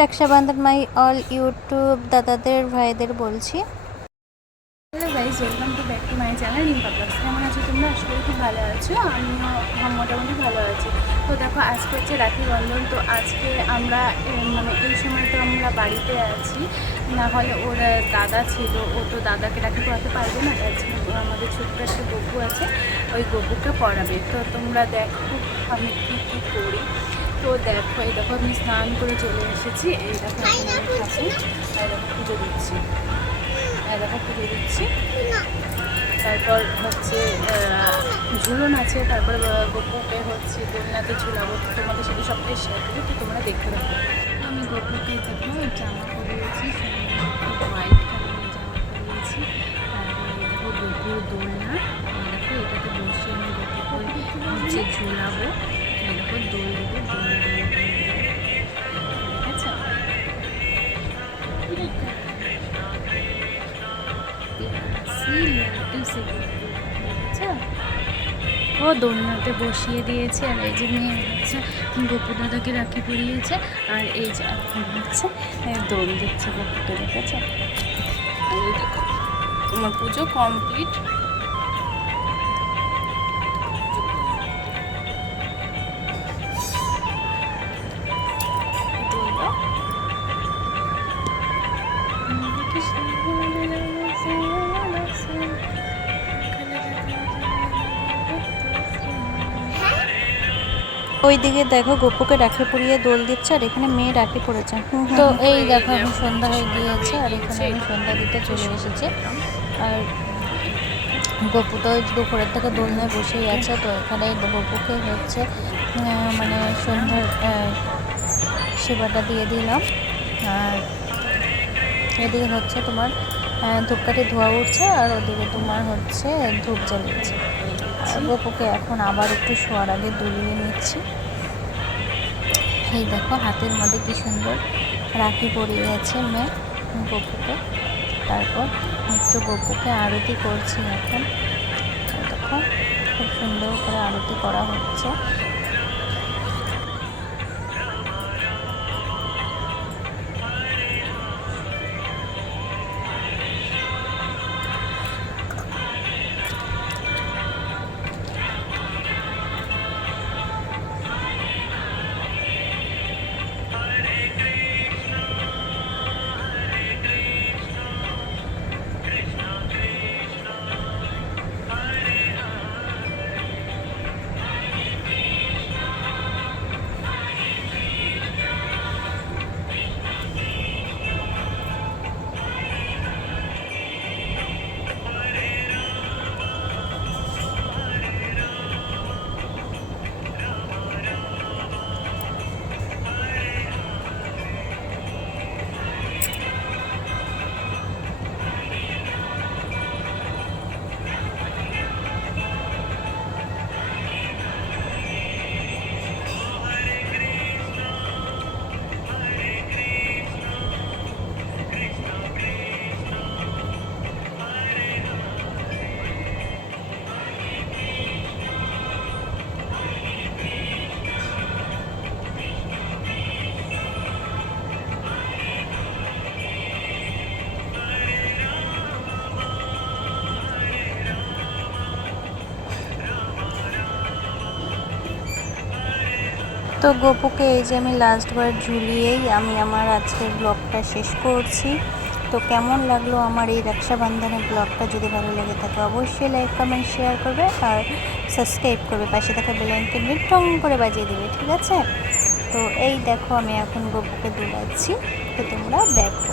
Rakshabandhan, my all YouTube দাদাদের, ভাইদের বলছি। Hello guys welcome to back to my channel Rimpa plus কেমন আছো তোমরা? করি খুব ভালো আছো। আমিও মোটামুটি ভালো আছি। তো দেখো, আজকে হচ্ছে রাখি বন্ধন। তো আজকে আমরা মানে এই সময় তো আমরা বাড়িতে আছি। না হলে ওর দাদা ছিল। ও তো দাদাকে রাখি পড়াতে পারবে না। তার জন্য আমাদের ছোট্ট একটা গপু আছে। ওই গপুকে পড়াবে। তো তোমরা দেখো আমি কী কী করি। তো দেখো এই দেখো আমি স্নান করে চলে এসেছি। এই দেখো আমি ঠাকুর এই দেখো পুজো দিচ্ছি। এই দেখো পুজো দিচ্ছি। তারপর হচ্ছে ঝুলন আছে তারপর গপুকে হচ্ছে দোলনাতে ঝুলাবো তোমাদের সাথে সবটাই শেয়ার করি তো তোমরা দেখতে থাকো আমি গপুকে দেখো জামা পরিয়েছি হোয়াইট কালারের জামা পরিয়েছি। তারপরে দেখো গপুর দোলনা দেখো এটাতে বসে আমি গপুকে হচ্ছে ঝুলাবো। দোল। ঠিক আছে। ও দোলনাতে বসিয়ে দিয়েছে, আর এই যে মেয়ে হচ্ছে গপু দাদাকে রাখি পরিয়েছে, আর এই যে এখন হচ্ছে দোল দিচ্ছে গপুকে দেখেছে আমার পুজো কমপ্লিট ওইদিকে দেখো গপুকে রাখি পরিয়ে দোল দিচ্ছে আর এখানে মেয়ে রাখি পড়েছে। তো এই দেখো এখন সন্ধ্যা হয়ে গিয়েছে আর এখানে আমি সন্ধ্যা দিতে চলে এসেছি। আর গপু তো দুপুরের থেকে দোলনায় বসেই আছে, তো এখানে গপুকে হচ্ছে মানে সন্ধ্যার সেবাটা দিয়ে দিলাম। আর এদিকে হচ্ছে তোমার ধূপকাঠি ধোয়া উঠছে আর ওদিকে তোমার হচ্ছে ধূপ জ্বালিয়েছে। গপুকে এখন আবার একটু শোয়ার আগে দুলিয়ে নিচ্ছি। এই দেখো হাতের মধ্যে কি সুন্দর রাখি পরিয়ে আছে মেয়ে গপুকে। তারপর একটু গপুকে আরতি করছি এখন। দেখো, খুব সুন্দর করে আরতি করা হচ্ছে। তো গোপুকে এই যে আমি লাস্টবার ঝুলিয়েই আমি আমার আজকের ব্লগটা শেষ করছি। তো কেমন লাগল আমার এই রক্ষাবন্ধনের ব্লগটা যদি ভালো লেগে থাকে অবশ্যই লাইক কমেন্ট শেয়ার করবে আর সাবস্ক্রাইব করবে। পাশে থাকা বেলাইনকে টং করে বাজিয়ে দেবে, ঠিক আছে? তো এই দেখো আমি এখন গোপুকে দুলাচ্ছি। তো তোমরা দেখো।